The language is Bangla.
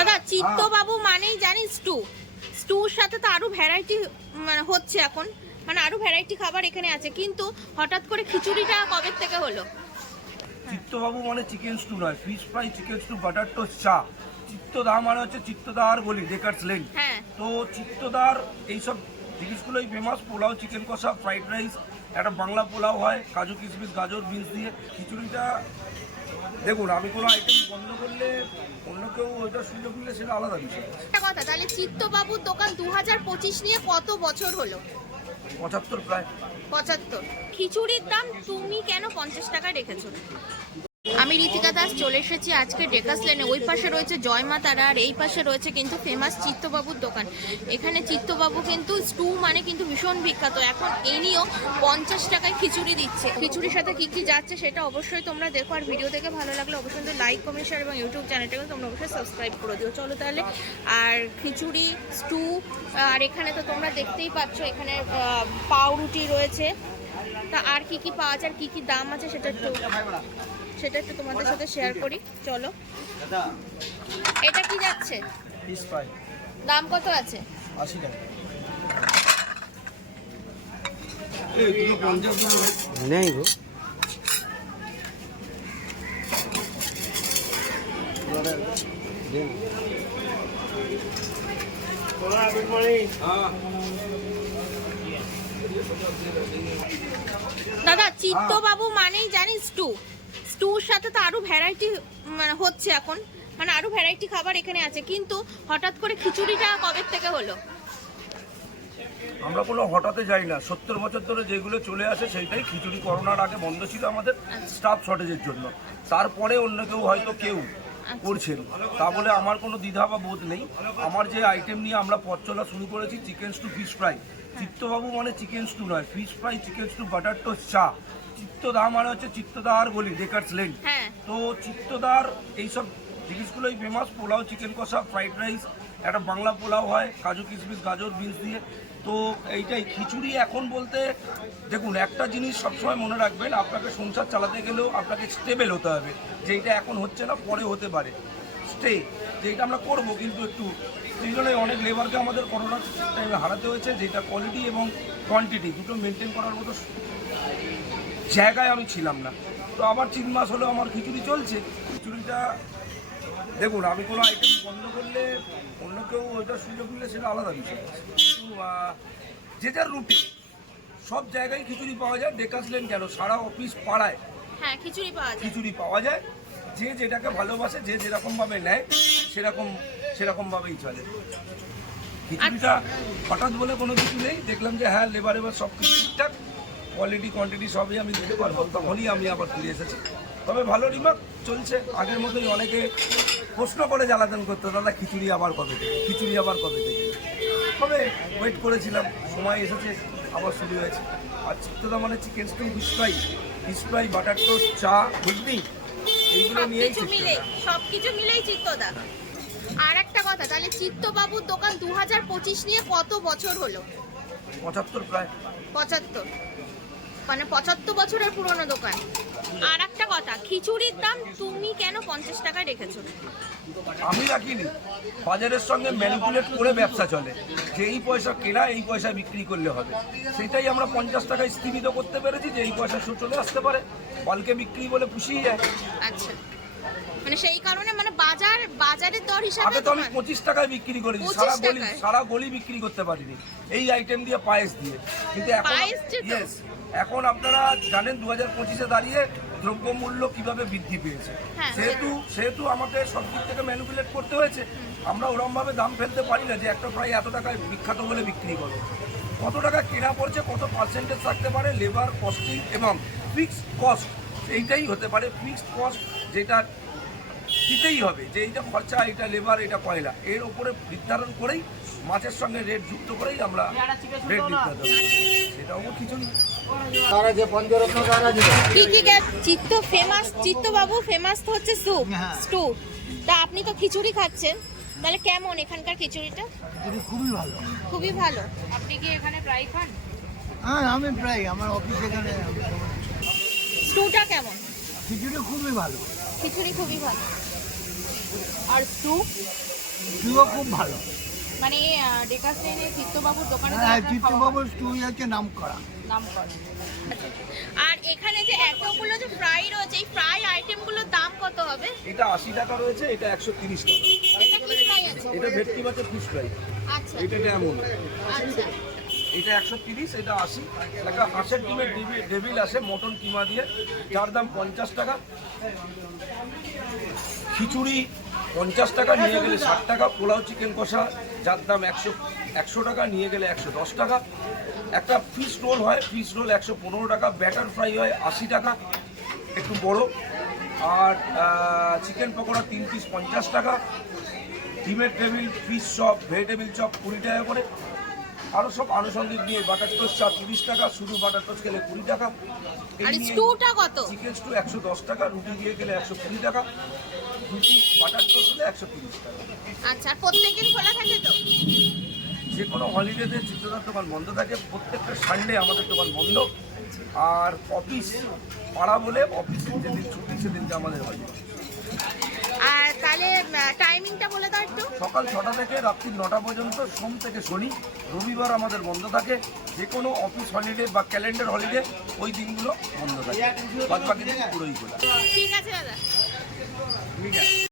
দাদা চিত্তবাবু মানেই জানি স্টু, স্টুর সাথে তো আরো ভ্যারাইটি মানে হচ্ছে এখন, মানে আরো ভ্যারাইটি খাবার এখানে আছে, কিন্তু হঠাৎ করে খিচুড়িটা কবে থেকে হলো? চিত্তবাবু মানে চিকেন স্টু নয়, fish fry, chicken stew, butter toast, চা। চিত্তদা মানে হচ্ছে চিত্তদার গলি, ডেকার্স লেন। হ্যাঁ, তো চিত্তদার এইসব জিনিসগুলোই ফেমাস। পোলাও, চিকেন কষা, ফ্রাইড রাইস, একটা বাংলা পোলাও হয় কাজু কিশমিশ গাজর বিনস দিয়ে। খিচুড়িটা দেখুন, আমি কোনো আইটেম বন্ধ করলে অন্য কেউ ওইটা সুযোগ নিলে সেটা আলাদা বিষয়। একটা কথা, তাহলে চিত্তবাবুর দোকান 2025 নিয়ে কত বছর হলো? 75 প্রায়। 75। খিচুড়ির দাম তুমি কেন 50 টাকায় রেখেছো? আমি ঋতিকা দাস চলে এসেছি আজকে ডেকার্স লেনে। ওই পাশে রয়েছে জয় মা তারা আর এই পাশে রয়েছে কিন্তু ফেমাস চিত্তবাবুর দোকান। এখানে চিত্তবাবু কিন্তু স্টু মানে কিন্তু ভীষণ বিখ্যাত। এখন এ নিয়েও 50 টাকায় খিচুড়ি দিচ্ছে। খিচুড়ির সাথে কি কি যাচ্ছে সেটা অবশ্যই তোমরা দেখো, আর ভিডিও দেখে ভালো লাগলে অবশ্যই লাইক কমেন্ট শেয়ার এবং ইউটিউব চ্যানেলটাকে তোমরা অবশ্যই সাবস্ক্রাইব করে দিও। চলো তাহলে। আর খিচুড়ি, স্টু, আর এখানে তো তোমরা দেখতেই পাচ্ছ এখানে পাউরুটি রয়েছে। তা আর কি কি পাওয়া যায়, কি কি দাম আছে সেটা একটু তোমাদের সাথে শেয়ার করি। চলো। এটা কি যাচ্ছে? ফিশ ফ্রাই দাম কত আছে? 80 টাকা। এই দুটো 50 নেই গো। দাদা চিত্তবাবু মানেই জানি স্টু, স্টুর সাথে তো আরো ভ্যারাইটি মানে হচ্ছে এখন, মানে আরো ভ্যারাইটি খাবার এখানে আছে, কিন্তু হঠাৎ করে খিচুড়িটা কবে থেকে হলো? আমরা কোনো হঠাতে যাই না। 70 বছর ধরে যেগুলো চলে আসে সেইটাই। খিচুড়ি করোনার আগে বন্ধ ছিল আমাদের স্টাফ শর্টেজের জন্য, তারপরে অন্য কেউ করছেন। তা বলে আমার কোনো দ্বিধা বা বোধ নেই। আমার যে আইটেম নিয়ে আমরা পথ চলা শুরু করেছি, chicken stew, fish fry. Chittababu মানে চিকেন স্টু নয়, fish fry, chicken stew, butter toast, চা। চিত্তদা মানে হচ্ছে চিত্তদার গলি, ডেকার্স লেন। হ্যাঁ, তো চিত্তদার এইসব জিনিসগুলোই ফেমাস। পোলাও, চিকেন কষা, ফ্রাইড রাইস, একটা বাংলা পোলাও হয় কাজু কিশমিশ গাজর বিনস দিয়ে। তো এইটাই খিচুড়ি এখন বলতে দেখুন, একটা জিনিস সবসময় মনে রাখবেন, আপনাকে সংসার চালাতে গেলেও আপনাকে স্টেবল হতে হবে। যেটা এখন হচ্ছে না, পরে হতে পারে স্টে, যেটা আমরা করবো, কিন্তু একটু সেই জন্যই অনেক লেবারকে আমাদের করোনার টাইমে হারাতে হয়েছে। যেটা কোয়ালিটি এবং কোয়ান্টিটি দুটো মেনটেন করার মতো জায়গায় আমি ছিলাম না। তো আবার 3 মাস হলো আমার খিচুড়ি চলছে। খিচুড়িটা দেখুন, আমি কোনো আইটেম বন্ধ করলে অন্য কেউ ওইটা সুযোগ নিলে সেটা আলাদা বিষয়। কিন্তু যে যার রুটে সব জায়গায় খিচুড়ি পাওয়া যায়। ডেকার্স লেন কেন, সারা অফিস পাড়ায় হ্যাঁ খিচুড়ি পাওয়া যায়। খিচুড়ি পাওয়া যায়। যে যেটাকে ভালোবাসে, যে যেরকমভাবে নেয়, সেরকমভাবেই চলে। খিচুড়িটা হঠাৎ বলে কোনো কিছু নেই। দেখলাম যে হ্যাঁ, লেবার সব কিছু ঠিকঠাক, কোয়ালিটি কোয়ান্টিটি সবই আমি দিতে পারবো, তখনই আমি আবার ফিরে এসেছি। তবে ভালো রিমার্ক চলছে। আগের মতোই অনেকে প্রশ্ন করে জ্বালাতন করতো, দাদা খিচুড়ি আবার কবে থেকে, খিচুড়ি আবার কবে থেকে। তবে ওয়েট করেছিলাম, সময় এসেছে, আবার শুরু হয়েছে। আর চিত্তদা মানে chicken stew, fish fry, butter toast, চা, ঘুগনি, এইগুলো নিয়েই সবকিছু মিলেই চিত্তদা। আর একটা কথা, তাহলে চিত্তবাবুর দোকান 2025 নিয়ে কত বছর হলো? 75 প্রায়। 75, মানে 75 বছরের পুরনো দোকান। আর একটা কথা, খিচুড়ির দাম তুমি কেন 50 টাকায় রেখেছো? আমি রাখিনি, বাজারের সঙ্গে ম্যানিপুলেট করে ব্যবসা চলে, যে এই পয়সা কেনা এই পয়সা বিক্রি করলে হবে। সেটাই আমরা 50 টাকায় স্থিমিত করতে পেরেছি, যে এই পয়সা চলে আসতে পারে, বালকে বিক্রি বলে পুষিয়ে যায়। আচ্ছা, মানে সেই কারণে মানে বাজারের দর হিসাবে আগে তো আমি 25 টাকায় বিক্রি করেছি, সারা গলি বিক্রি করতে পারিনি এই আইটেম দিয়ে, পায়েস দিয়ে। কিন্তু এখন এখন আপনারা জানেন 2025-এ দাঁড়িয়ে দ্রব্যমূল্য কিভাবে বৃদ্ধি পেয়েছে। সেহেতু আমাকে সব দিক থেকে ম্যানিপুলেট করতে হয়েছে। আমরা ওরমভাবে দাম ফেলতে পারি না যে একটা প্রায় এত টাকায় বিখ্যাত বলে বিক্রি করো। কত টাকা কেনা পড়ছে, কত পার্সেন্টেজ থাকতে পারে, লেবার কস্টিং এবং ফিক্সড কস্ট, এইটাই হতে পারে। ফিক্সড কস্ট যেটা দিতেই হবে, যে এইটা খরচা, এটা লেবার, এটা কয়লা, এর ওপরে নির্ধারণ করেই মাছের সঙ্গে রেট যুক্ত করেই আমরা রেট নির্ধারণ করি। সেটাও খিচুড়ি চিত্তবাবু ফেমাস তো হচ্ছে স্যুপ, স্টু। তা আপনি তো খিচুড়ি খাচ্ছেন, তাহলে কেমন এখানকার খিচুড়িটা? খুবই ভালো, খুবই ভালো। আপনি কি এখানে প্রায় খান? হ্যাঁ, আমি প্রায়, আমার অফিস এখানে। স্টুটা কেমন? খিচুড়ি খুবই ভালো। খিচুড়ি খুবই ভালো। আর স্টু? স্টুও খুব ভালো। মানে ডেকাস লেনে চিত্তবাবুর দোকানে তো হ্যাঁ, আপনার খাওয়া চিত্তবাবুর স্টুই হচ্ছে নাম করা। নাম করে। আর এখানে যে এতগুলো যে ফ্রাই রয়েছে, এই ফ্রাই আইটেমগুলোর দাম কত হবে? এটা 80 টাকা রয়েছে, এটা 130 টাকা। এটা কি ফ্রাই আছে? এটা ভেটকি মাছের ফিশ ফ্রাই, আচ্ছা এটা ড্যামন। আচ্ছা এটা 130, এটা 80। একটা হাঁসের ডিমের ডেভিল আসে মটন কিমা দিয়ে, যার দাম 50 টাকা। খিচুড়ি 50 টাকা, নিয়ে গেলে 60 টাকা। পোলাও চিকেন কষা, যার দাম 100 টাকা, নিয়ে গেলে 110 টাকা। একটা ফিশ রোল হয়, ফিশ রোল 115 টাকা। ব্যাটার ফ্রাই হয় 80 টাকা, একটু বড়। আর চিকেন পকোড়া 3 পিস 50 টাকা। ডিমের table, fish chop, vegetable chop 20 টাকা করে। আরও সব আনুষঙ্গিক নিয়ে বাটার টোস্ট চা 30 টাকা, শুধু বাটার টোস্ট খেলে 20 টাকা। আর স্টুটা কত? চিকেন স্টু 110 টাকা, রুটি দিয়ে গেলে 120 টাকা, রুটি বাটার টোস্ট হলে 130 টাকা। আচ্ছা, আর প্রত্যেকদিন খোলা থাকে তো? যে কোনো হলিডেতে চিত্রদার দোকান বন্ধ থাকে, প্রত্যেকটা সানডে আমাদের দোকান বন্ধ। আর অফিস পাড়া বলে অফিস যেদিন ছুটি সেদিনকে আমাদের হলিডে। আর তাহলে টাইমিংটা বলে দাও একটু। সকাল 6টা থেকে রাত্রি 9টা পর্যন্ত, সোম থেকে শনি। রবিবার আমাদের বন্ধ থাকে। যে কোনো অফিস হলিডে বা ক্যালেন্ডার হলিডে ওই দিনগুলো বন্ধ থাকে, বাদ বাকি দিন পুরোই খোলা। ঠিক আছে দাদা।